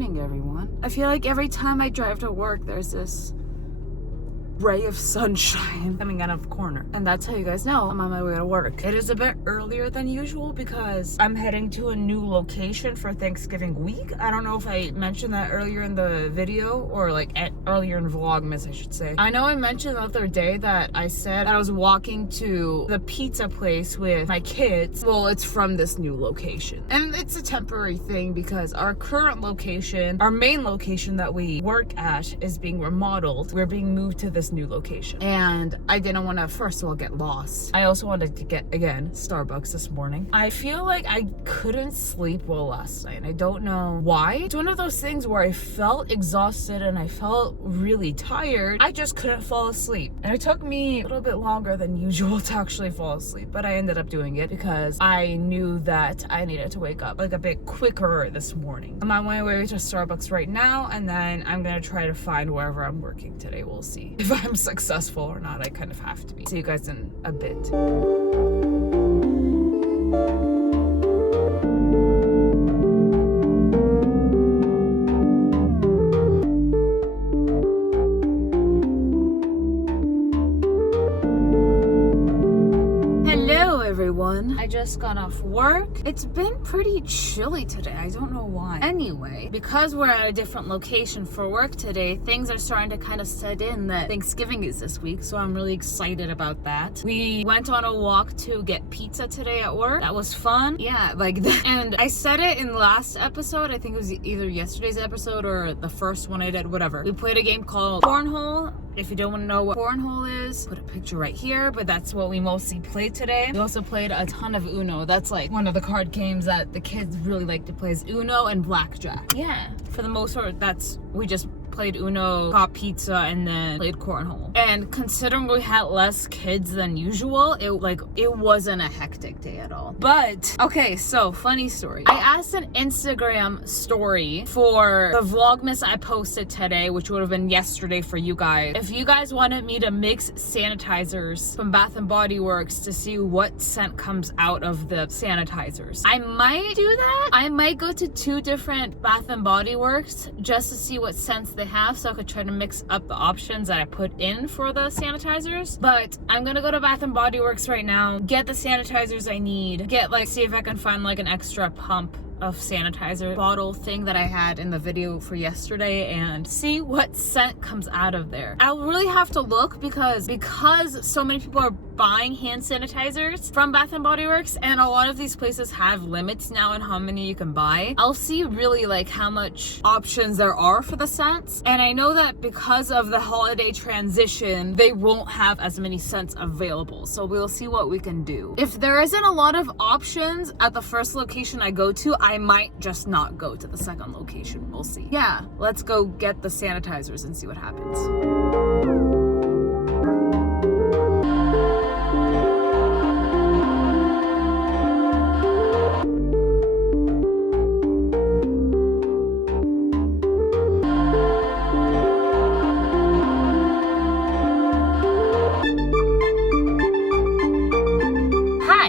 morning, everyone. I feel like every time I drive to work, there's this ray of sunshine coming out of the corner, and that's how you guys know I'm on my way to work. It is a bit earlier than usual because I'm heading to a new location for Thanksgiving week. I don't know if I mentioned that earlier in the video or like earlier in Vlogmas, I should say. I know I mentioned the other day that I said that I was walking to the pizza place with my kids. Well, it's from this new location, and it's a temporary thing because our current location, our main location that we work at, is being remodeled. We're being moved to this new location, and I didn't want to first of all get lost. I also wanted to get, again, Starbucks this morning. I feel like I couldn't sleep well last night. I don't know why. It's one of those things where I felt exhausted and I felt really tired. I just couldn't fall asleep, and it took me a little bit longer than usual to actually fall asleep, but I ended up doing it because I knew that I needed to wake up like a bit quicker this morning. I'm on my way to Starbucks right now, and then I'm gonna try to find wherever I'm working today. We'll see if I'm successful or not. I kind of have to be. See you guys in a bit. Everyone, I just got off work. It's been pretty chilly today. I don't know why. Anyway, because we're at a different location for work today, things are starting to kind of set in that Thanksgiving is this week, so I'm really excited about that. We went on a walk to get pizza today at work. That was fun. Yeah, like that. And I said it in the last episode. I think it was either yesterday's episode or the first one I did, whatever. We played a game called Cornhole. If you don't want to know what cornhole is, put a picture right here, but that's what we mostly played today. We also played a ton of Uno. That's like one of the card games that the kids really like to play is Uno and Blackjack. Yeah, for the most part, we just played Uno, got pizza, and then played cornhole. And considering we had less kids than usual, it wasn't a hectic day at all. But okay, so funny story. I asked an Instagram story for the Vlogmas I posted today, which would have been yesterday for you guys, if you guys wanted me to mix sanitizers from Bath and Body Works to see what scent comes out of the sanitizers. I might do that. I might go to 2 different Bath and Body Works just to see what scents they have, so I could try to mix up the options that I put in for the sanitizers. But I'm gonna go to Bath and Body Works right now, get the sanitizers I need, see if I can find like an extra pump of sanitizer bottle thing that I had in the video for yesterday and see what scent comes out of there. I'll really have to look because so many people are buying hand sanitizers from Bath and Body Works, and a lot of these places have limits now on how many you can buy. I'll see really like how much options there are for the scents, and I know that because of the holiday transition, they won't have as many scents available, so we'll see what we can do. If there isn't a lot of options at the first location I go to, I might just not go to the second location. We'll see. Yeah, let's go get the sanitizers and see what happens.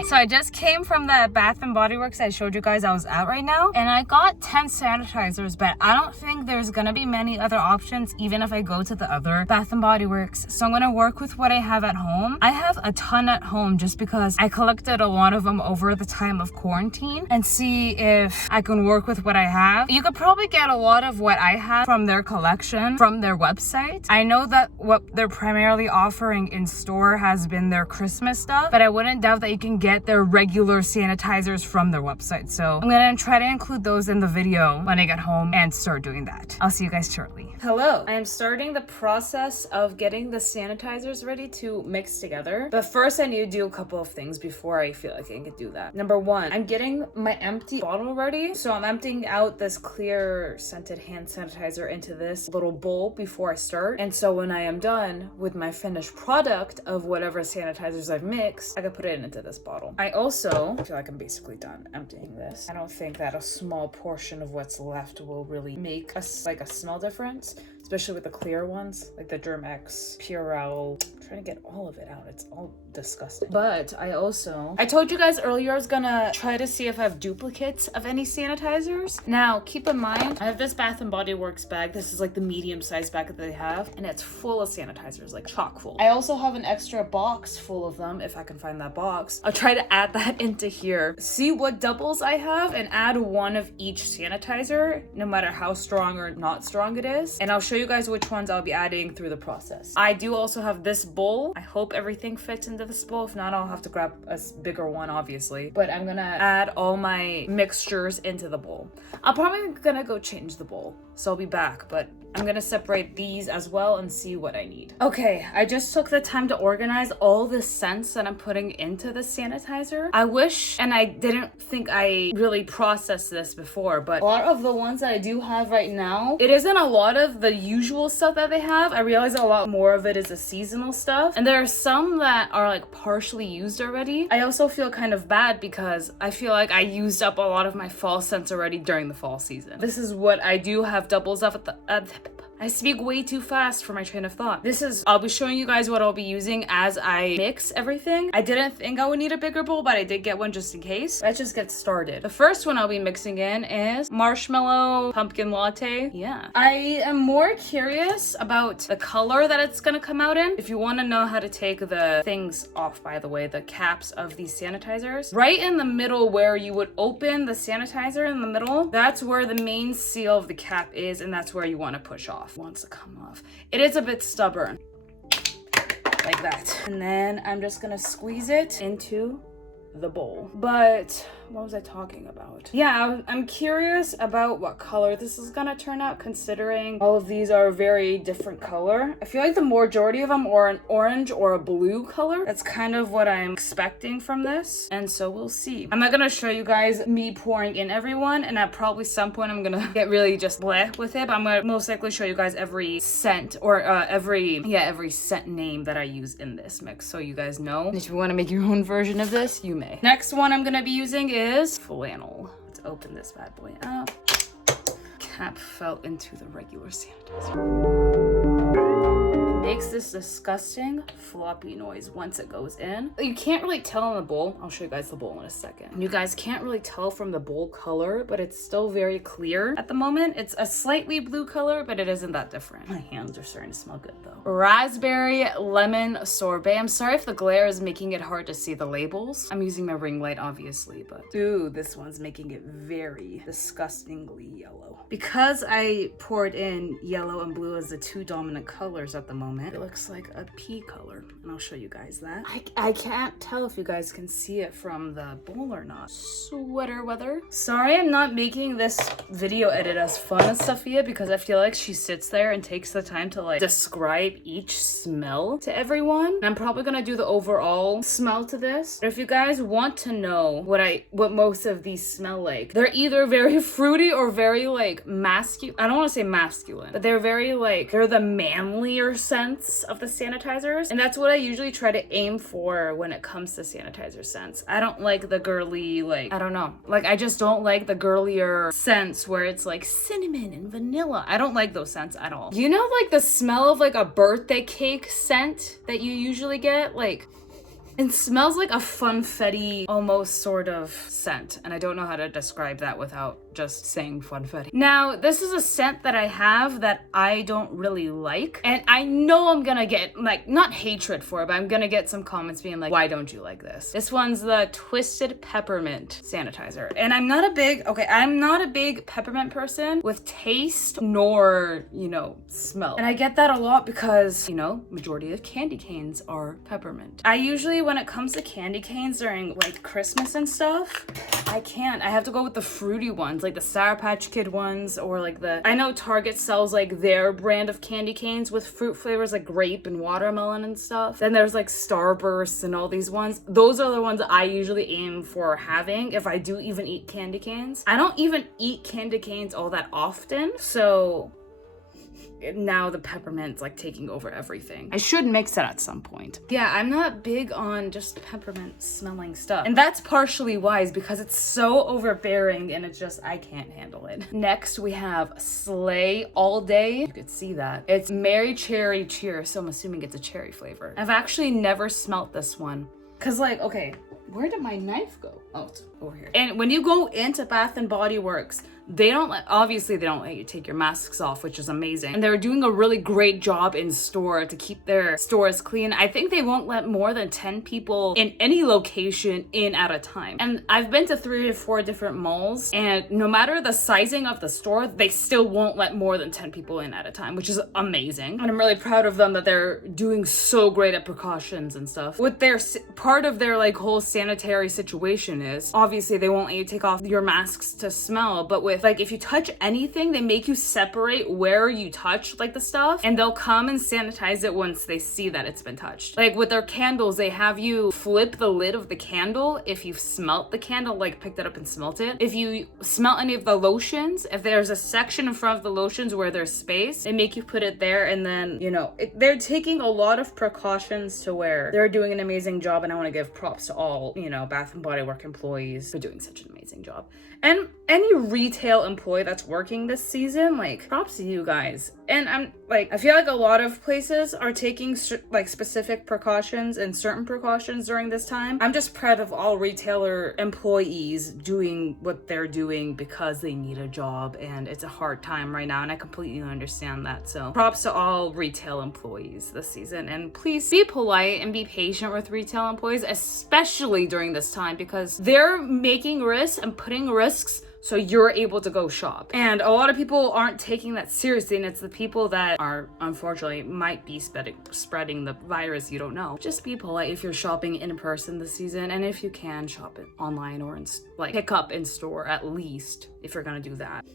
So I just came from the Bath and Body Works I showed you guys I was at right now, and I got 10 sanitizers, but I don't think there's gonna be many other options even if I go to the other Bath and Body Works. So I'm gonna work with what I have at home. I have a ton at home just because I collected a lot of them over the time of quarantine, and see if I can work with what I have. You could probably get a lot of what I have from their collection from their website. I know that what they're primarily offering in store has been their Christmas stuff, but I wouldn't doubt that you can get their regular sanitizers from their website. So I'm gonna try to include those in the video when I get home and start doing that. I'll see you guys shortly. Hello, I am starting the process of getting the sanitizers ready to mix together. But first I need to do a couple of things before I feel like I can do that. Number 1, I'm getting my empty bottle ready. So I'm emptying out this clear scented hand sanitizer into this little bowl before I start. And so when I am done with my finished product of whatever sanitizers I've mixed, I can put it into this bottle. I also feel like I'm basically done emptying this. I don't think that a small portion of what's left will really make a smell difference, especially with the clear ones, like the Germ-X, Purell. I'm trying to get all of it out. It's all disgusting. But I told you guys earlier I was gonna try to see if I have duplicates of any sanitizers. Now, keep in mind, I have this Bath & Body Works bag. This is like the medium-sized bag that they have, and it's full of sanitizers, like chock full. I also have an extra box full of them, if I can find that box. I'll try to add that into here. See what doubles I have and add one of each sanitizer, no matter how strong or not strong it is. And I'll show you guys which ones I'll be adding through the process. I do also have this bowl. I hope everything fits into this bowl. If not, I'll have to grab a bigger one, obviously. But I'm gonna add all my mixtures into the bowl. I'm probably gonna go change the bowl, so I'll be back, but I'm gonna separate these as well and see what I need. Okay, I just took the time to organize all the scents that I'm putting into the sanitizer. I wish, and I didn't think I really processed this before, but a lot of the ones that I do have right now, it isn't a lot of the usual stuff that they have. I realize a lot more of it is the seasonal stuff, and there are some that are like partially used already. I also feel kind of bad because I feel like I used up a lot of my fall scents already during the fall season. This is what I do have doubles of at the I speak way too fast for my train of thought. I'll be showing you guys what I'll be using as I mix everything. I didn't think I would need a bigger bowl, but I did get one just in case. Let's just get started. The first one I'll be mixing in is marshmallow pumpkin latte. Yeah. I am more curious about the color that it's gonna come out in. If you wanna know how to take the things off, by the way, the caps of these sanitizers, right in the middle where you would open the sanitizer in the middle, that's where the main seal of the cap is, and that's where you wanna push off. Wants to come off. It is a bit stubborn, like that. And then I'm just gonna squeeze it into the bowl. But what was I talking about? Yeah, I'm curious about what color this is gonna turn out, considering all of these are a very different color. I feel like the majority of them are an orange or a blue color. That's kind of what I'm expecting from this, and so we'll see. I'm not gonna show you guys me pouring in everyone, and at probably some point I'm gonna get really just bleh with it, but I'm gonna most likely show you guys every scent or every scent name that I use in this mix, so you guys know. And if you want to make your own version of this, you may. Next one I'm gonna be using is flannel. Let's open this bad boy up. Cap fell into the regular sanitizer. It makes this disgusting floppy noise once it goes in. You can't really tell in the bowl. I'll show you guys the bowl in a second. You guys can't really tell from the bowl color, but it's still very clear at the moment. It's a slightly blue color, but it isn't that different. My hands are starting to smell good though. Raspberry lemon sorbet. I'm sorry if the glare is making it hard to see the labels. I'm using my ring light, obviously, but dude, this one's making it very disgustingly yellow. Because I poured in yellow and blue as the two dominant colors at the moment, it looks like a pea color, and I'll show you guys that. I can't tell if you guys can see it from the bowl or not. Sweater weather. Sorry I'm not making this video edit as fun as Sophia, because I feel like she sits there and takes the time to like describe each smell to everyone. And I'm probably gonna do the overall smell to this. But if you guys want to know what most of these smell like, they're either very fruity or very like masculine. I don't want to say masculine, but they're very like, they're the manlier scents of the sanitizers. And that's what I usually try to aim for when it comes to sanitizer scents. I don't like the girly, like, I don't know. Like, I just don't like the girlier scents where it's like cinnamon and vanilla. I don't like those scents at all. You know, like the smell of like a birthday cake scent that you usually get? Like, it smells like a funfetti almost sort of scent, and I don't know how to describe that without just saying funfetti. Now, this is a scent that I have that I don't really like, and I know I'm gonna get, like, not hatred for it, but I'm gonna get some comments being like, why don't you like this? This one's the Twisted Peppermint Sanitizer, and I'm not a big peppermint person with taste nor, you know, smell. And I get that a lot because, you know, majority of candy canes are peppermint. I usually, when it comes to candy canes during like Christmas and stuff, I have to go with the fruity ones, like the Sour Patch Kid ones, or like I know Target sells like their brand of candy canes with fruit flavors like grape and watermelon and stuff. Then there's like Starbursts and all these ones. Those are the ones I usually aim for having if I do even eat candy canes. I don't even eat candy canes all that often, so now the peppermint's like taking over everything. I should mix it at some point. Yeah, I'm not big on just peppermint smelling stuff. And that's partially why, is because it's so overbearing and it's just, I can't handle it. Next, we have Slay All Day. You could see that. It's Mary Cherry Cheer, so I'm assuming it's a cherry flavor. I've actually never smelt this one. Cause like, okay, where did my knife go? Oh, it's over here. And when you go into Bath and Body Works, obviously they don't let you take your masks off, which is amazing. And they're doing a really great job in store to keep their stores clean. I think they won't let more than 10 people in any location in at a time. And I've been to 3 or 4 different malls, and no matter the sizing of the store, they still won't let more than 10 people in at a time, which is amazing. And I'm really proud of them that they're doing so great at precautions and stuff. What their part of their like whole sanitary situation is, obviously they won't let you take off your masks to smell, but with like if you touch anything, they make you separate where you touch like the stuff, and they'll come and sanitize it once they see that it's been touched. Like with their candles, they have you flip the lid of the candle if you've smelt the candle, like picked it up and smelt it. If you smell any of the lotions, if there's a section in front of the lotions where there's space, they make you put it there. And then, you know, they're taking a lot of precautions to where they're doing an amazing job, and I want to give props to all, you know, Bath and Body Works employees for doing such an amazing job. And any retail employee that's working this season, like, props to you guys. And I feel like a lot of places are taking like specific precautions and certain precautions during this time. I'm just proud of all retailer employees doing what they're doing because they need a job and it's a hard time right now, and I completely understand that. So props to all retail employees this season, and please be polite and be patient with retail employees, especially during this time, because they're making risks and putting risks so you're able to go shop. And a lot of people aren't taking that seriously, and it's the people that are, unfortunately, might be spreading the virus. You don't know. Just be polite if you're shopping in person this season, and if you can, shop it online or pick up in store at least, if you're gonna do that.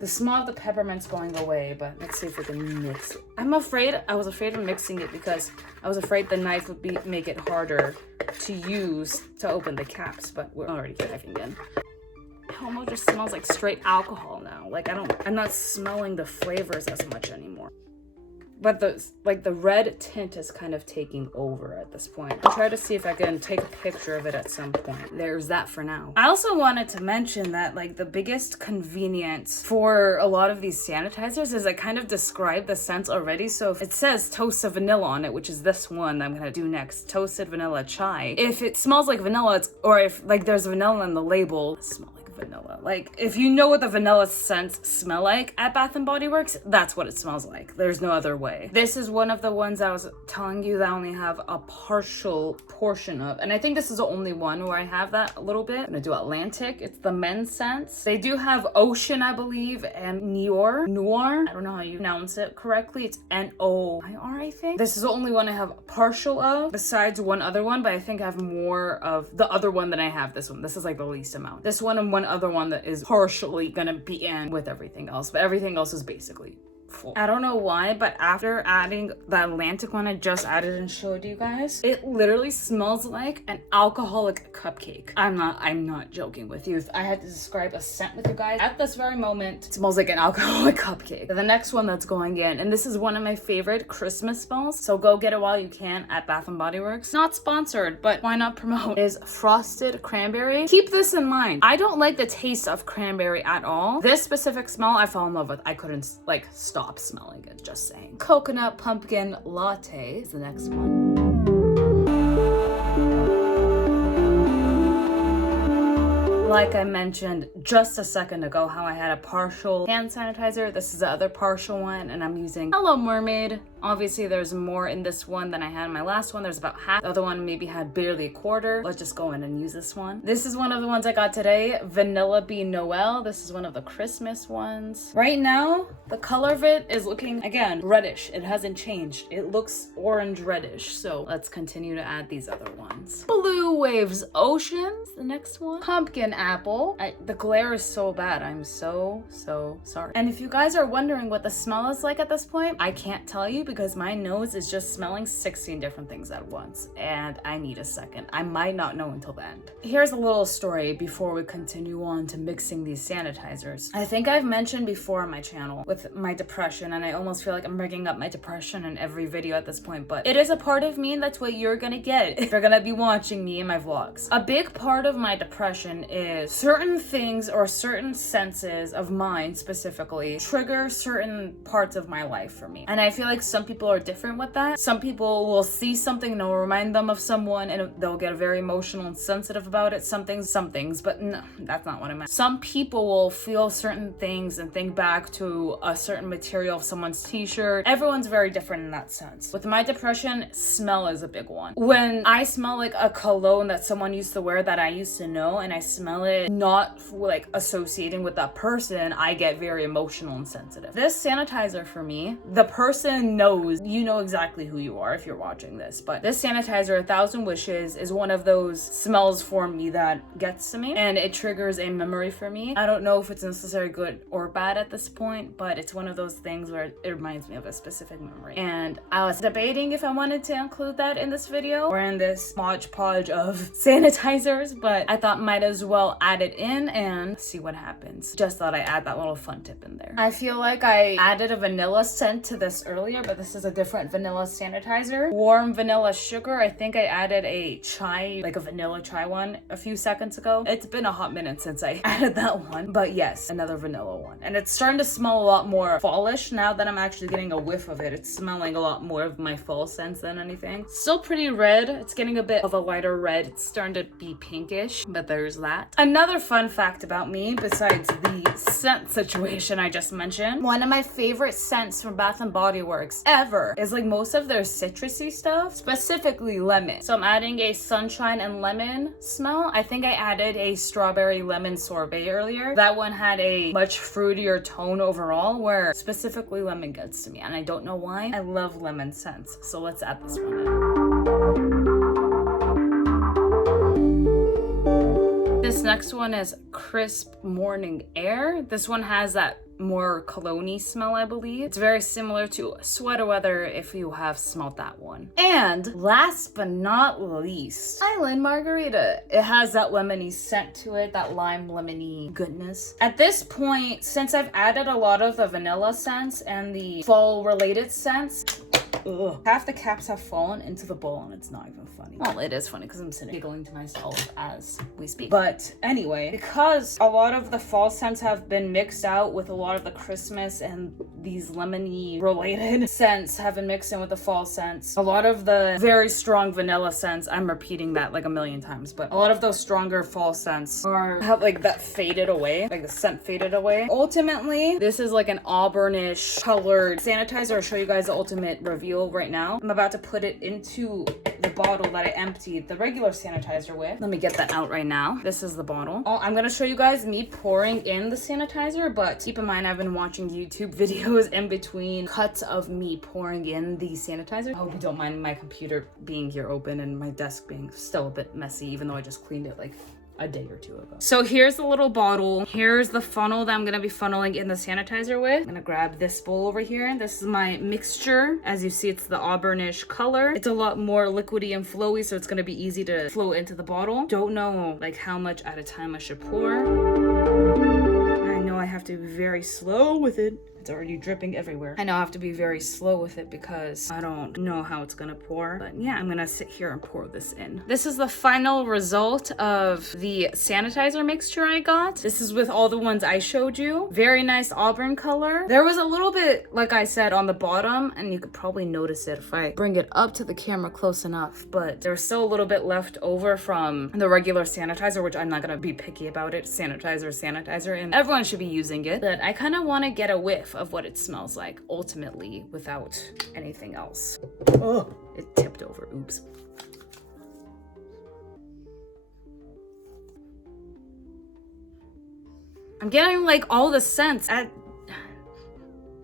The smell of the peppermint's going away, but let's see if we can mix it. I was afraid of mixing it because I was afraid the knife would make it harder to use to open the caps, but we're already diving in. It almost just smells like straight alcohol now. Like I'm not smelling the flavors as much anymore. But the red tint is kind of taking over at this point. I'll try to see if I can take a picture of it at some point. There's that for now. I also wanted to mention that like the biggest convenience for a lot of these sanitizers is I kind of described the scents already. So if it says toasted vanilla on it, which is this one that I'm gonna do next, toasted vanilla chai. If it smells like vanilla, or if like there's vanilla in the label, it smells like vanilla. Like if you know what the vanilla scents smell like at Bath and Body Works, that's what it smells like. There's no other way. This is one of the ones I was telling you that I only have a partial portion of, and I think this is the only one where I have that a little bit. I'm gonna do Atlantic. It's the men's scents. They do have Ocean, I believe, and Noir. I don't know how you pronounce it correctly. It's N-O-I-R, I think. This is the only one I have partial of, besides one other one, but I think I have more of the other one than I have this one. This is like the least amount. This one and one other one that is partially gonna be in with everything else, but everything else is basically full. I don't know why, but after adding the Atlantic one I just added and showed you guys, it literally smells like an alcoholic cupcake. I'm not joking with you. If I had to describe a scent with you guys at this very moment, it smells like an alcoholic cupcake. The next one that's going in, and this is one of my favorite Christmas smells, so go get it while you can at Bath and Body Works. Not sponsored, but why not promote, is Frosted Cranberry. Keep this in mind. I don't like the taste of cranberry at all. This specific smell I fell in love with. I couldn't like stop smelling it, just saying. Coconut Pumpkin Latte is the next one. Like I mentioned just a second ago, how I had a partial hand sanitizer. This is the other partial one, and I'm using Hello Mermaid. Obviously, there's more in this one than I had in my last one. There's about half. The other one maybe had barely a quarter. Let's just go in and use this one. This is one of the ones I got today, Vanilla Bean Noel. This is one of the Christmas ones. Right now, the color of it is looking, again, reddish. It hasn't changed. It looks orange reddish. So let's continue to add these other ones. Blue Waves Oceans, the next one. Pumpkin Apple. The glare is so bad. I'm so sorry. And if you guys are wondering what the smell is like at this point, I can't tell you because my nose is just smelling 16 different things at once, and I need a second. I might not know until the end. Here's a little story before we continue on to mixing these sanitizers. I think I've mentioned before on my channel with my depression, and I almost feel like I'm bringing up my depression in every video at this point, but it is a part of me, and that's what you're gonna get if you're gonna be watching me in my vlogs. A big part of my depression is certain things or certain senses of mine specifically trigger certain parts of my life for me. And I feel like some people are different with that. Some people will see something and it'll remind them of someone and they'll get very emotional and sensitive about it. Some things, but no, that's not what I meant. Some people will feel certain things and think back to a certain material of someone's t-shirt. Everyone's very different in that sense. With my depression, smell is a big one. When I smell like a cologne that someone used to wear that I used to know, and I smell it not like associating with that person, I get very emotional and sensitive. This sanitizer for me, the person knows, you know exactly who you are if you're watching this, but this sanitizer, 1,000 Wishes, is one of those smells for me that gets to me and it triggers a memory for me. I don't know if it's necessarily good or bad at this point, but it's one of those things where it reminds me of a specific memory. And I was debating if I wanted to include that in this video or in this hodgepodge of sanitizers, but I thought might as well add it in and see what happens. Just thought I'd add that little fun tip in there. I feel like I added a vanilla scent to this earlier, but this is a different vanilla sanitizer. Warm vanilla sugar. I think I added a chai, like a vanilla chai one a few seconds ago. It's been a hot minute since I added that one, but yes, another vanilla one. And it's starting to smell a lot more fallish now that I'm actually getting a whiff of it. It's smelling a lot more of my fall scents than anything. Still pretty red. It's getting a bit of a lighter red. It's starting to be pinkish, but there's that. Another fun fact about me, besides the scent situation I just mentioned, one of my favorite scents from Bath & Body Works ever is like most of their citrusy stuff, specifically lemon. So I'm adding a sunshine and lemon smell. I think I added a strawberry lemon sorbet earlier. That one had a much fruitier tone overall, where specifically lemon gets to me, and I don't know why. I love lemon scents, so let's add this one in. This next one is Crisp Morning Air. This one has that more cologne-y smell, I believe. It's very similar to Sweater Weather if you have smelled that one. And last but not least, Island Margarita. It has that lemony scent to it, that lime lemony goodness. At this point, since I've added a lot of the vanilla scents and the fall related scents, half the caps have fallen into the bowl and it's not even funny. Well, it is funny because I'm sitting giggling to myself as we speak. But anyway, because a lot of the fall scents have been mixed out with a lot of the Christmas and these lemony related scents have been mixed in with the fall scents. A lot of the very strong vanilla scents, I'm repeating that like a million times, but a lot of those stronger fall scents have like that faded away, like the scent faded away. Ultimately, this is like an auburnish colored sanitizer. I'll show you guys the ultimate reveal right now. I'm about to put it into the bottle that I emptied the regular sanitizer with. Let me get that out right now. This is the bottle. I'm gonna show you guys me pouring in the sanitizer, but keep in mind I've been watching YouTube videos in between cuts of me pouring in the sanitizer. I hope you don't mind my computer being here open and my desk being still a bit messy, even though I just cleaned it like a day or two ago. So here's the little bottle. Here's the funnel that I'm gonna be funneling in the sanitizer with. I'm gonna grab this bowl over here. This is my mixture. As you see, it's the auburnish color. It's a lot more liquidy and flowy, so it's gonna be easy to flow into the bottle. Don't know like how much at a time I should pour. I know I have to be very slow with it. It's already dripping everywhere. I know I have to be very slow with it because I don't know how it's gonna pour. But yeah, I'm gonna sit here and pour this in. This is the final result of the sanitizer mixture I got. This is with all the ones I showed you. Very nice auburn color. There was a little bit, like I said, on the bottom, and you could probably notice it if I bring it up to the camera close enough, but there's still a little bit left over from the regular sanitizer, which I'm not gonna be picky about it. Sanitizer, and everyone should be using it. But I kind of want to get a whiff of what it smells like ultimately without anything else. Oh, it tipped over. Oops. I'm getting like all the scents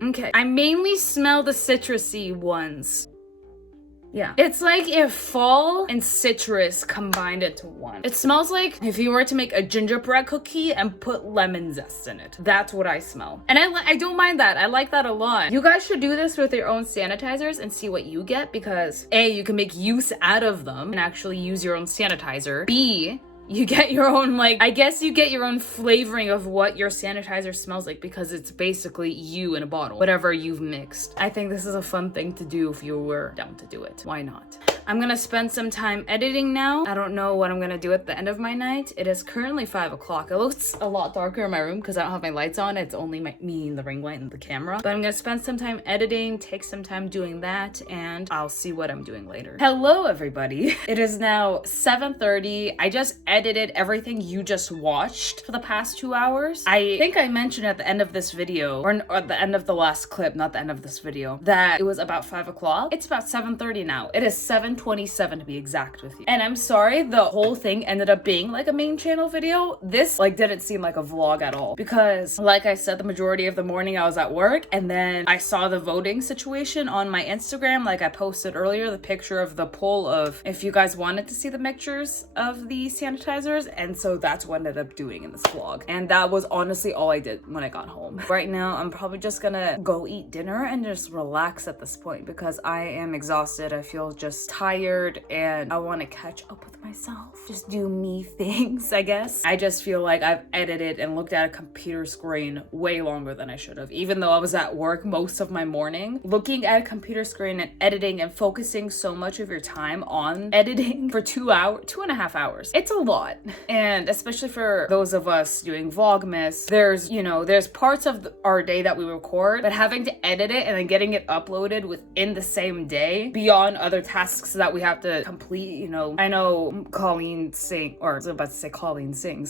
okay. I mainly smell the citrusy ones. Yeah. It's like if fall and citrus combined into one. It smells like if you were to make a gingerbread cookie and put lemon zest in it. That's what I smell. And I don't mind that. I like that a lot. You guys should do this with your own sanitizers and see what you get, because A, you can make use out of them and actually use your own sanitizer. B, you get your own, like, I guess you get your own flavoring of what your sanitizer smells like, because it's basically you in a bottle, whatever you've mixed. I think this is a fun thing to do if you were down to do it. Why not? I'm gonna spend some time editing now. I don't know what I'm gonna do at the end of my night. It is currently 5 o'clock. It looks a lot darker in my room because I don't have my lights on. It's only me and the ring light and the camera. But I'm gonna spend some time editing, take some time doing that, and I'll see what I'm doing later. Hello, everybody. It is now 7:30. I just edited everything you just watched for the past 2 hours. I think I mentioned at the end of this video, or at the end of the last clip, not the end of this video, that it was about 5 o'clock. It's about 7:30 now. It is 7:27 to be exact with you. And I'm sorry the whole thing ended up being like a main channel video. This like didn't seem like a vlog at all, because like I said, the majority of the morning I was at work, and then I saw the voting situation on my Instagram. Like I posted earlier, the picture of the poll of if you guys wanted to see the mixtures of the sanitizers, and so that's what I ended up doing in this vlog. And that was honestly all I did when I got home. Right now I'm probably just gonna go eat dinner and just relax at this point, because I am exhausted. I feel just tired and I want to catch up with myself, just do me things, I guess. I just feel like I've edited and looked at a computer screen way longer than I should have, even though I was at work most of my morning. Looking at a computer screen and editing and focusing so much of your time on editing for 2.5 hours, it's a lot. And especially for those of us doing Vlogmas, there's parts of our day that we record, but having to edit it and then getting it uploaded within the same day beyond other tasks that we have to complete. I know Colleen sings,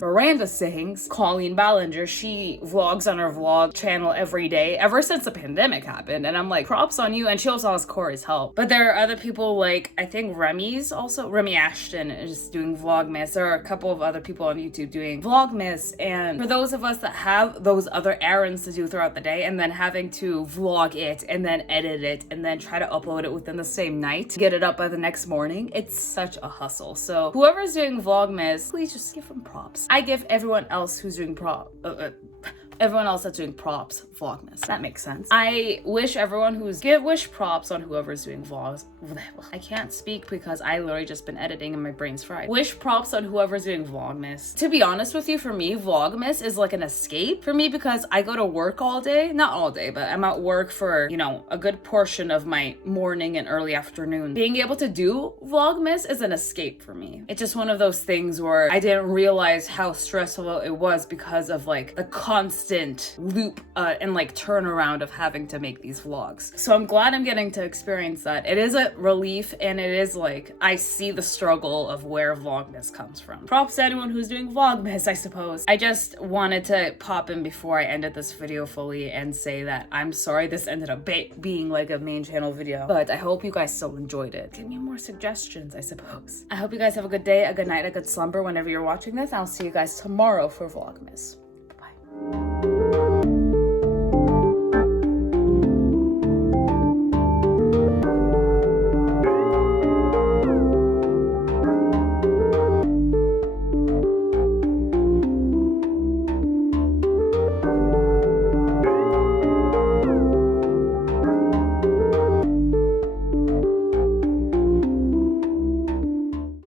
Miranda sings, Colleen Ballinger, she vlogs on her vlog channel every day ever since the pandemic happened, and I'm like, props on you. And she also has Corey's help. But there are other people, like I think Remy Ashton is doing Vlogmas. There are a couple of other people on YouTube doing Vlogmas, and for those of us that have those other errands to do throughout the day, and then having to vlog it and then edit it and then try to upload it within the same night to get it up by the next morning, it's such a hustle. So whoever's doing Vlogmas, please just give them props. I give everyone else who's doing everyone else that's doing props Vlogmas. That makes sense. I wish everyone wish props on whoever's doing vlogs. I can't speak because I literally just been editing and my brain's fried. Wish props on whoever's doing Vlogmas. To be honest with you, for me, Vlogmas is like an escape for me, because I go to work all day. Not all day, but I'm at work for, a good portion of my morning and early afternoon. Being able to do Vlogmas is an escape for me. It's just one of those things where I didn't realize how stressful it was because of like the constant loop and like turnaround of having to make these vlogs. So I'm glad I'm getting to experience that. It is a relief, and it is like I see the struggle of where Vlogmas comes from. Props to anyone who's doing Vlogmas, I suppose. I just wanted to pop in before I ended this video fully and say that I'm sorry this ended up being like a main channel video, but I hope you guys still enjoyed it. Give me more suggestions, I suppose. I hope you guys have a good day, a good night, a good slumber whenever you're watching this. I'll see you guys tomorrow for Vlogmas.